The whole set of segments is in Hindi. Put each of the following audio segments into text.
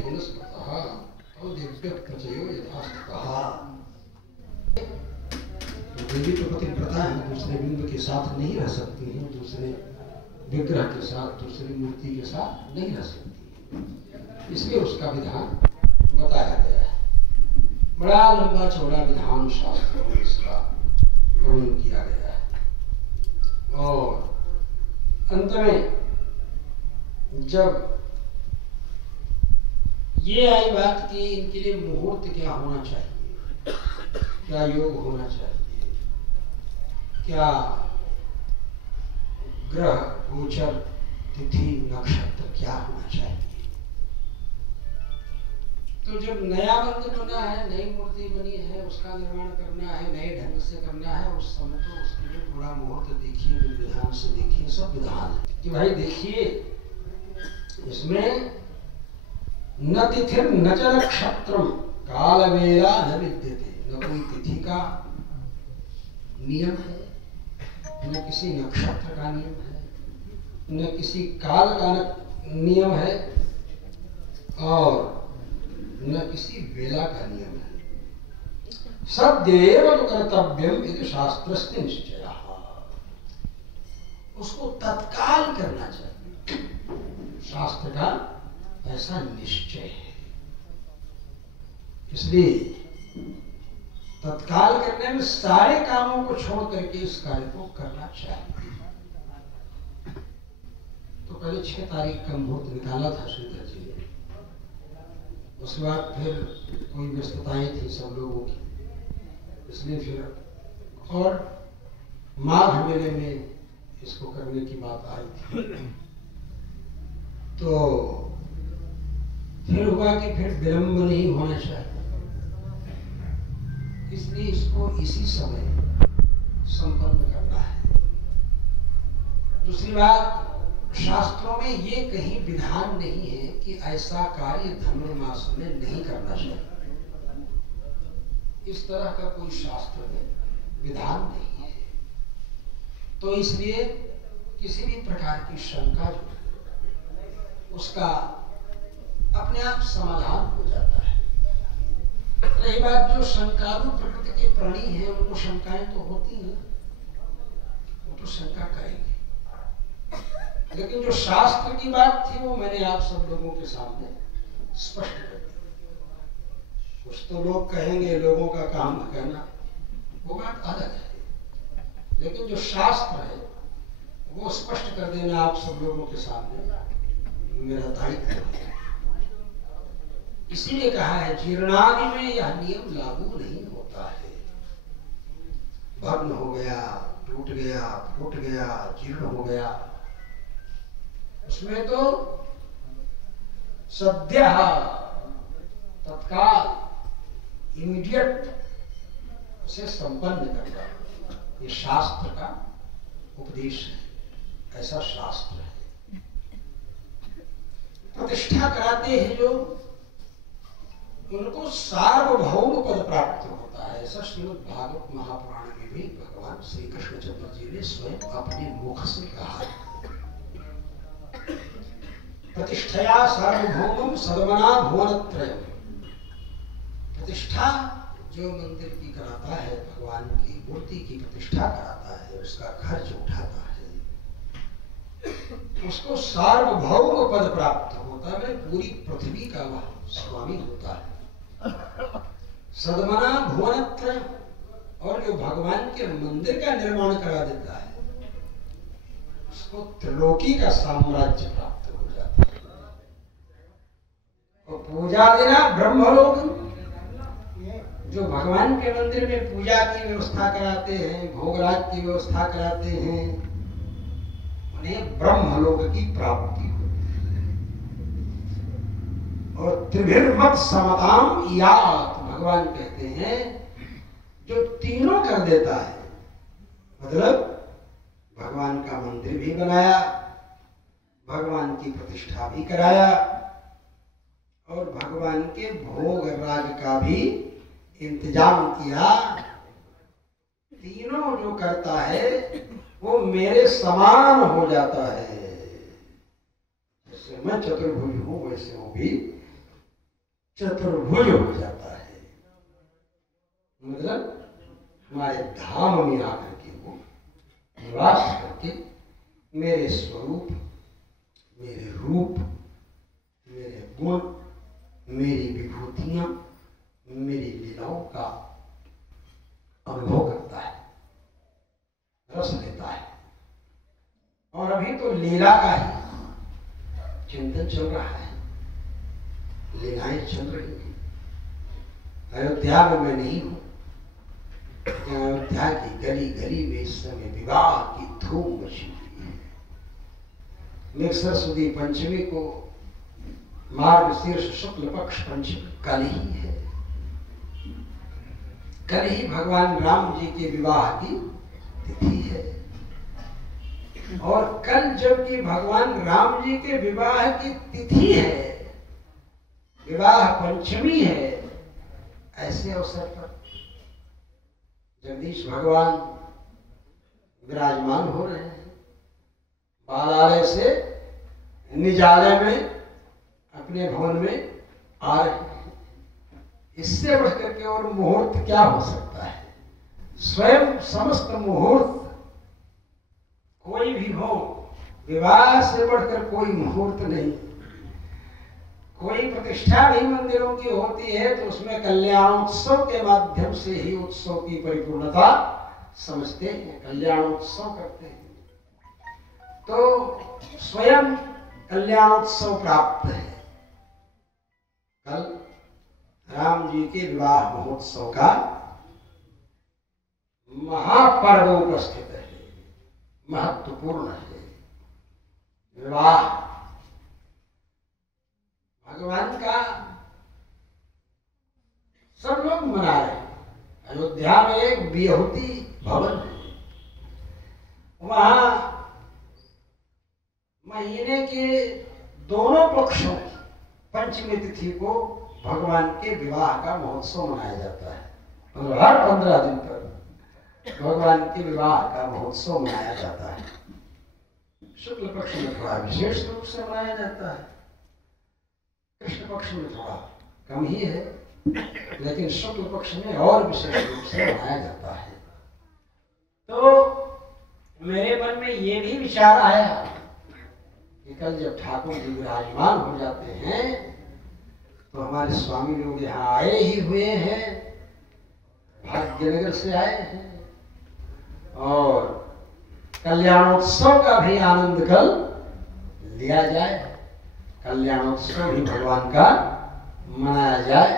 गुणस्मृतः तौ दिव्य प्रचयो यथास्ततः। तो देवी तो पतिव्रता है, दूसरे बिंब के साथ नहीं रह सकती हैं, दूसरे विग्रह के साथ, दूसरी मूर्ति के साथ नहीं रह सकती, इसलिए उसका विधान बताया गया है। बड़ा लंबा चौड़ा विधान शास्त्रों में इसका वर्णन किया गया है। और अंत में जब ये आई बात कि इनके लिए मुहूर्त क्या होना चाहिए, क्या योग होना चाहिए, क्या ग्रह गोचर तिथि नक्षत्र क्या होना चाहिए, तो जब नया मंदिर बना है, नई मूर्ति बनी है, उसका निर्माण करना है, नए ढंग से करना है, उस समय तो उसके लिए पूरा मुहूर्त देखिए, विधान से देखिए, सब विधान है कि भाई देखिए इसमें न तिथिर न च नक्षत्रम काल वेला न विद्यते, न कोई तिथि का नियम है, न किसी नक्षत्र का नियम है, न किसी काल का नियम है, और न किसी वेला का नियम है। सदैव कर्तव्यम इति शास्त्रस्य निश्चयः, उसको तत्काल करना चाहिए, शास्त्र का ऐसा निश्चय है। इसलिए तत्काल करने में सारे कामों को छोड़ करके इस कार्य को करना चाहिए। तो पहले 6 तारीख का मुहूर्त निकाला था श्रीधर जी ने, उसके बाद फिर कोई व्यस्तताएं थी सब लोगों की, इसलिए फिर और माघ मेले में इसको करने की बात आई थी, तो फिर हुआ कि फिर विलंब नहीं होना चाहिए, इसलिए इसको इसी समय संपन्न करना है। दूसरी बात, शास्त्रों में ये कहीं विधान नहीं है कि ऐसा कार्य धनुर्मास में नहीं करना चाहिए, इस तरह का कोई शास्त्र में विधान नहीं है। तो इसलिए किसी भी प्रकार की शंका जो है उसका अपने आप समाधान हो जाता है। रही बात जो शंकालु प्रकृति के प्राणी हैं, उनको शंकाएं तो होती हैं, वो तो शंका करेंगे, लेकिन जो शास्त्र की बात थी वो मैंने आप सब लोगों के सामने स्पष्ट कर दी। कुछ तो लोग कहेंगे, लोगों का काम कहना, वो बात अलग है, लेकिन जो शास्त्र है वो स्पष्ट कर देना आप सब लोगों के सामने मेरा दायित्व है। इसीलिए कहा है जीर्णादि में यह नियम लागू नहीं होता है। भग्न हो गया, टूट गया, फूट गया, जीर्ण हो गया, उसमें तो सद्य तत्काल इमीडिएट उसे संपन्न करना, ये शास्त्र का उपदेश है, ऐसा शास्त्र है। प्रतिष्ठा कराते हैं जो, उनको सार्वभौम पद प्राप्त होता है, ऐसा श्रीमद् भागवत महापुराण में भी भगवान श्री कृष्णचंद्र जी ने स्वयं अपने मुख से कहा। प्रतिष्ठया सार्वभौमम सदमना भुवनत्रयम्, प्रतिष्ठा जो मंदिर की कराता है, भगवान की मूर्ति की प्रतिष्ठा कराता है, उसका खर्च उठाता है, उसको सार्वभौम पद प्राप्त होता है, पूरी पृथ्वी का वह स्वामी होता है। सदमना भुवनत्रयम्, और जो भगवान के मंदिर का निर्माण करा देता है, उसको त्रिलोकी का साम्राज्य प्राप्त हो जाता है। और पूजा देना ब्रह्मलोक, जो भगवान के मंदिर में पूजा की व्यवस्था कराते हैं, भोगराज की व्यवस्था कराते हैं, उन्हें ब्रह्मलोक की प्राप्ति होती है। और त्रिभिर्मत समताम यात, भगवान कहते हैं जो तीनों कर देता है, मतलब भगवान का मंदिर भी बनाया, भगवान की प्रतिष्ठा भी कराया, और भगवान के भोग राज का भी इंतजाम किया, तीनों जो करता है वो मेरे समान हो जाता है। जैसे मैं चतुर्भुज हूं, वैसे वो भी चतुर्भुज हो जाता है। मतलब हमारे धाम में आकर के वो निवास करके मेरे स्वरूप, मेरे रूप, मेरे गुण, मेरी विभूतियां, मेरी लीलाओं का अनुभव करता है, रस लेता है। और अभी तो लीला का ही चिंतन चल रहा है, लीलाएं चल रही हैं। अयोध्या में मैं नहीं हूं, अयोध्या की गली गली में इस समय विवाह की धूम मची हुई है। मिक्सर सुदी पंचमी को मार्गशीर्ष शुक्ल पक्ष पंचमी कल ही है। कल ही भगवान राम जी के विवाह की तिथि है। और कल जबकि भगवान राम जी के विवाह की तिथि है, विवाह पंचमी है, ऐसे अवसर पर जगदीश भगवान विराजमान हो रहे हैं। बालालय से निजालय में अपने भवन में आ रहे हैं। इससे बढ़कर के और मुहूर्त क्या हो सकता है? स्वयं समस्त मुहूर्त कोई भी हो, विवाह से बढ़कर कोई मुहूर्त नहीं। कोई प्रतिष्ठा भी मंदिरों की होती है तो उसमें कल्याणोत्सव के माध्यम से ही उत्सव की परिपूर्णता समझते हैं, कल्याणोत्सव करते हैं। तो स्वयं कल्याणोत्सव प्राप्त है। कल राम जी के विवाह महोत्सव का महापर्व उपस्थित है, महत्वपूर्ण है। विवाह भगवान का सब लोग मना रहे हैं। अयोध्या में एक बिहुती भवन है, वहां महीने के दोनों पक्षों की पंचमी तिथि को भगवान के विवाह का महोत्सव मनाया जाता है। तो हर 15 दिन पर भगवान के विवाह का महोत्सव मनाया जाता है। शुक्ल पक्ष में थोड़ा विशेष रूप से मनाया जाता है, कृष्ण पक्ष में थोड़ा कम ही है, लेकिन शुक्ल पक्ष में और विशेष रूप से मनाया जाता है। तो मेरे मन में ये भी विचार आया कि कल जब ठाकुर जी विराजमान हो जाते हैं तो हमारे स्वामी लोग यहाँ आए ही हुए हैं, भाग्यनगर से आए हैं, और कल्याणोत्सव का भी आनंद कल लिया जाए, कल्याणोत्सव भी भगवान का मनाया जाए।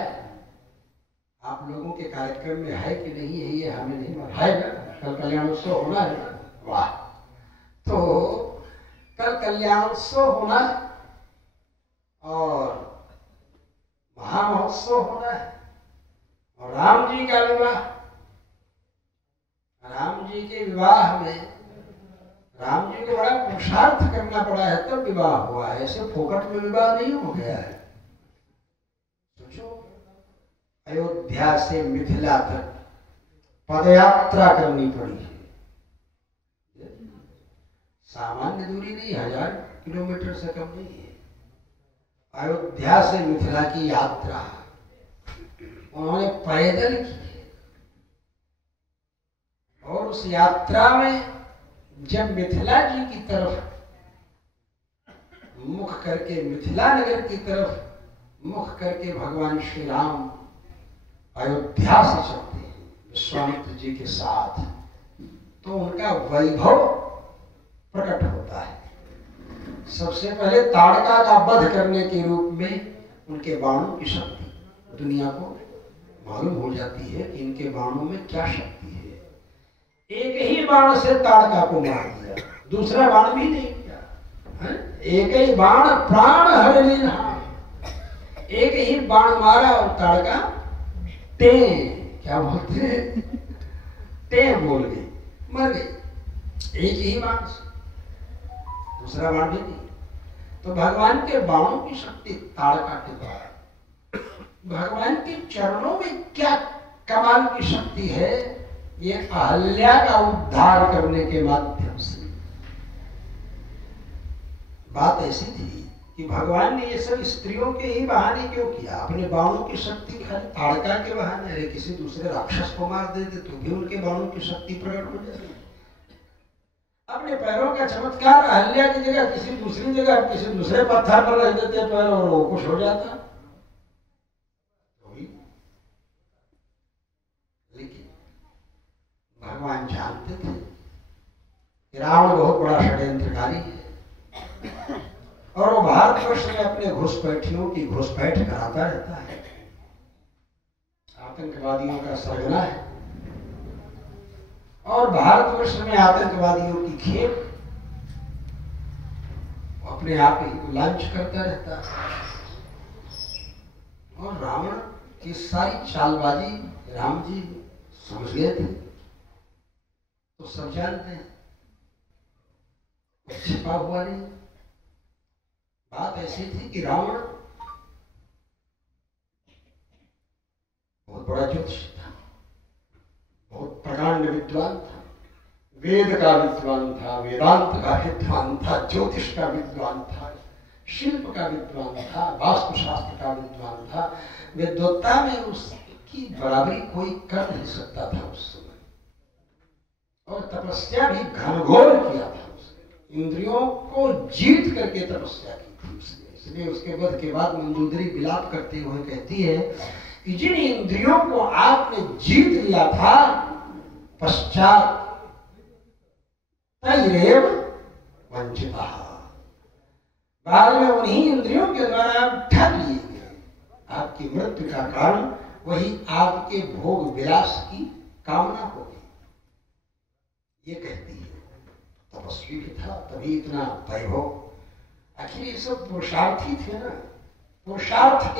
आप लोगों के कार्यक्रम में है कि नहीं है ये हमें नहीं मालूम है। कल कल्याणोत्सव होना है। वाह, तो कल कल्याणोत्सव होना है और महामहोत्सव होना है और राम जी का विवाह। राम जी के विवाह में राम जी को बड़ा पुरुषार्थ करना पड़ा है तब विवाह हुआ है, ऐसे फोकट में विवाह नहीं हो गया है। सोचो, अयोध्या से मिथिला तक पदयात्रा करनी पड़ी है। सामान्य दूरी नहीं, 1000 किलोमीटर से कम नहीं है। अयोध्या से मिथिला की यात्रा उन्होंने पैदल की है। और उस यात्रा में जब मिथिला जी की तरफ मुख करके, मिथिला नगर की तरफ मुख करके भगवान श्री राम अयोध्या से चलते हैं विश्वामित्र जी के साथ, तो उनका वैभव प्रकट होता है। सबसे पहले ताड़का का वध करने के रूप में उनके बाणों की शक्ति दुनिया को मालूम हो जाती है कि इनके बाणों में क्या शक्ति है। एक ही बाण से ताड़का को मार दिया, दूसरा बाण भी नहीं किया। एक ही बाण प्राण हर लेना, एक ही बाण मारा और ताड़का टे, क्या बोलते हैं, टे बोल गई, मर गई। एक ही बाण से, दूसरा बाण भी नहीं। तो भगवान के बाणों की शक्ति ताड़का के द्वारा, भगवान के चरणों में क्या कमाल की शक्ति है, ये अहल्या का उद्धार करने के माध्यम से। बात ऐसी थी कि भगवान ने ये सब स्त्रियों के ही बहाने क्यों किया? अपने बाणों की शक्ति खाली ताड़का के बहाने, अरे किसी दूसरे राक्षस को मार देते तो भी उनके बाणों की शक्ति प्रकट हो जाती। अपने पैरों का चमत्कार अहल्या की जगह किसी दूसरी जगह किसी दूसरे पत्थर पर रख देते पैर और वो कुछ हो जाता। लेकिन भगवान जानते थे कि रावण बहुत बड़ा षड्यंत्रकारी है और वो भारतवर्ष में अपने घुसपैठियों की घुसपैठ कराता रहता है, आतंकवादियों का सरगना है और भारतवर्ष में आतंकवादियों की खेप अपने आप ही लॉन्च करता रहता है। और रावण की सारी चालबाजी राम जी समझ गए थे, तो सब जानते हैं, छिपा हुआ नहीं। बात ऐसी थी कि रावण बहुत बड़ा ज्योतिष था, बहुत प्रकांड विद्वान था, वेद का विद्वान था, वेदांत का विद्वान था, ज्योतिष का विद्वान था, शिल्प का विद्वान था, वास्तुशास्त्र का विद्वान था। विद्वत्ता में उसकी बराबरी कोई कर नहीं सकता था उस समय। और तपस्या भी घनघोर किया था उसने, इंद्रियों को जीत करके तपस्या की थी उसने। इसलिए उसके वध के बाद मंदोदरी विलाप करते हुए कहती है कि जिन इंद्रियों को आपने जीत लिया था पश्चात तैरेव वंचिता, बाद में उन्हीं इंद्रियों के द्वारा आप ठग लिए गए। आपकी मृत्यु का कारण वही आपके भोग विलास की कामना हो गई। ये कहती है तपस्वी भी था तभी इतना वैभव। आखिर ये सब पुरुषार्थी थे ना, पुरुषार्थ